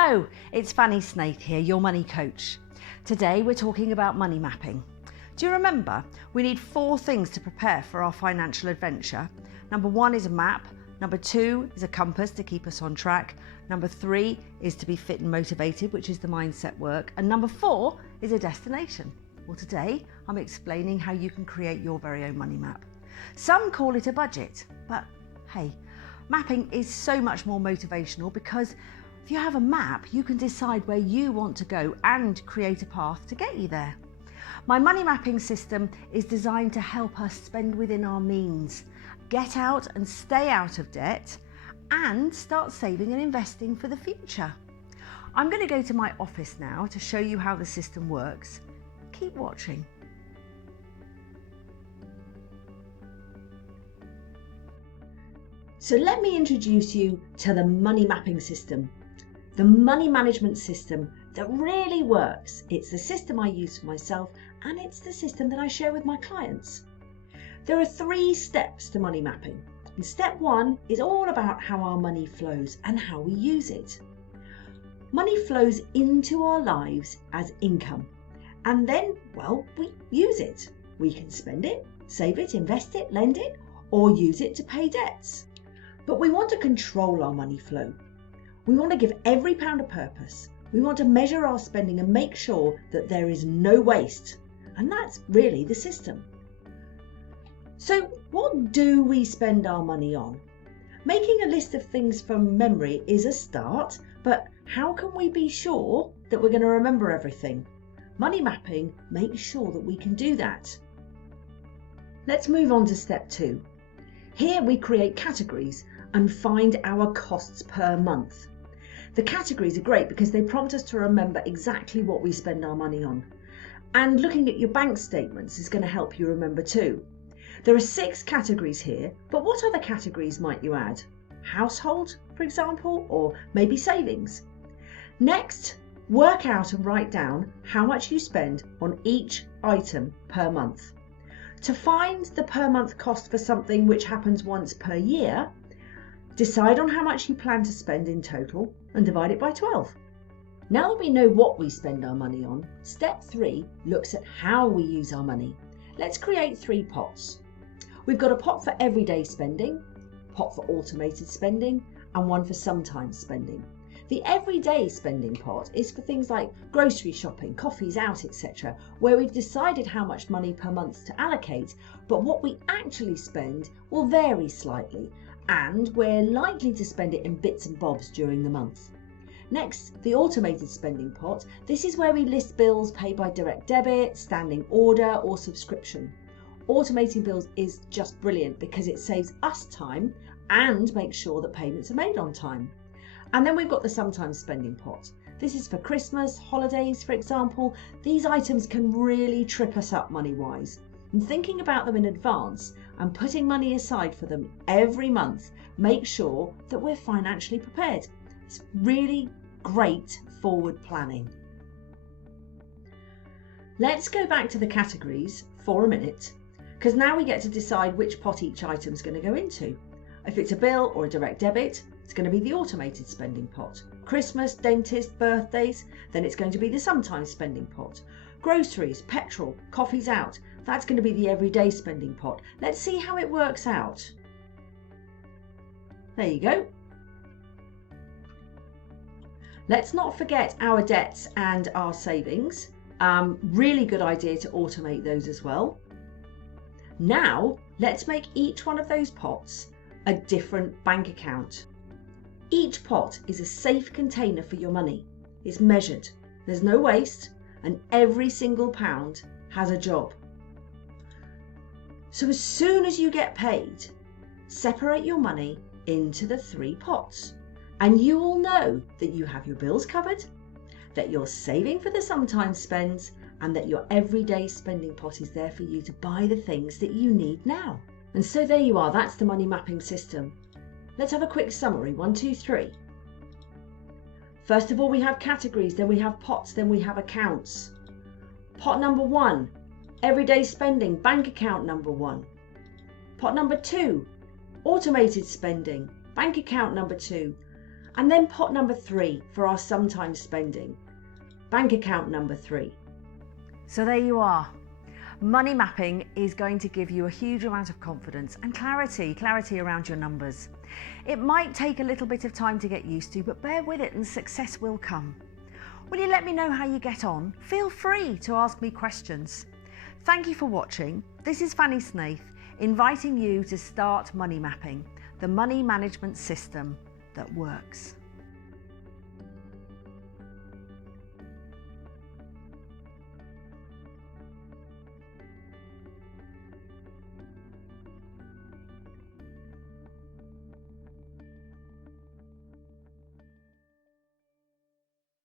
Hello, it's Fanny here, your money coach. Today we're talking about money mapping. Do you remember we need 4 things to prepare for our financial adventure? Number 1 is a map, number 2 is a compass to keep us on track, number 3 is to be fit and motivated, which is the mindset work, and number 4 is a destination. Well, today I'm explaining how you can create your very own money map. Some call it a budget, but hey, mapping is so much more motivational because if you have a map, you can decide where you want to go and create a path to get you there. My money mapping system is designed to help us spend within our means, get out and stay out of debt, and start saving and investing for the future. I'm going to go to my office now to show you how the system works. Keep watching. So let me introduce you to the money mapping system. The money management system that really works. It's the system I use for myself, and it's the system that I share with my clients. There are 3 steps to money mapping. And step 1 is all about how our money flows and how we use it. Money flows into our lives as income, and then, well, we use it. We can spend it, save it, invest it, lend it, or use it to pay debts. But we want to control our money flow. We want to give every pound a purpose. We want to measure our spending and make sure that there is no waste. And that's really the system. So what do we spend our money on? Making a list of things from memory is a start, but how can we be sure that we're going to remember everything? Money mapping makes sure that we can do that. Let's move on to step 2. Here we create categories and find our costs per month. The categories are great because they prompt us to remember exactly what we spend our money on. And looking at your bank statements is going to help you remember too. There are 6 categories here, but what other categories might you add? Household, for example, or maybe savings. Next, work out and write down how much you spend on each item per month. To find the per month cost for something which happens once per year, decide on how much you plan to spend in total and divide it by 12. Now that we know what we spend our money on, step 3 looks at how we use our money. Let's create 3 pots. We've got a pot for everyday spending, pot for automated spending, and one for sometimes spending. The everyday spending pot is for things like grocery shopping, coffees out, etc., where we've decided how much money per month to allocate, but what we actually spend will vary slightly, and we're likely to spend it in bits and bobs during the month. Next, the automated spending pot. This is where we list bills paid by direct debit, standing order, or subscription. Automating bills is just brilliant because it saves us time and makes sure that payments are made on time. And then we've got the sometimes spending pot. This is for Christmas, holidays, for example. These items can really trip us up money-wise. And thinking about them in advance and putting money aside for them every month makes sure that we're financially prepared. It's really great forward planning. Let's go back to the categories for a minute, because now we get to decide which pot each item is going to go into. If it's a bill or a direct debit, it's going to be the automated spending pot. Christmas, dentist, birthdays, then it's going to be the sometimes spending pot. Groceries, petrol, coffees out, that's going to be the everyday spending pot. Let's see how it works out. There you go. Let's not forget our debts and our savings. Really good idea to automate those as well. Now, let's make each one of those pots a different bank account. Each pot is a safe container for your money. It's measured, there's no waste, and every single pound has a job. So as soon as you get paid, separate your money into the 3 pots, and you will know that you have your bills covered, that you're saving for the sometimes spends, and that your everyday spending pot is there for you to buy the things that you need now. And so there you are, that's the money mapping system. Let's have a quick summary. 1, 2, 3. First of all, we have categories, then we have pots, then we have accounts. Pot number 1, everyday spending, bank account number 1. Pot number 2, automated spending, bank account number 2. And then pot number 3 for our sometimes spending. Bank account number 3. So there you are. Money mapping is going to give you a huge amount of confidence and clarity around your numbers. It might take a little bit of time to get used to, but bear with it and success will come. Will you let me know how you get on? Feel free to ask me questions. Thank you for watching. This is Fanny Snaith, inviting you to start money mapping, the money management system that works.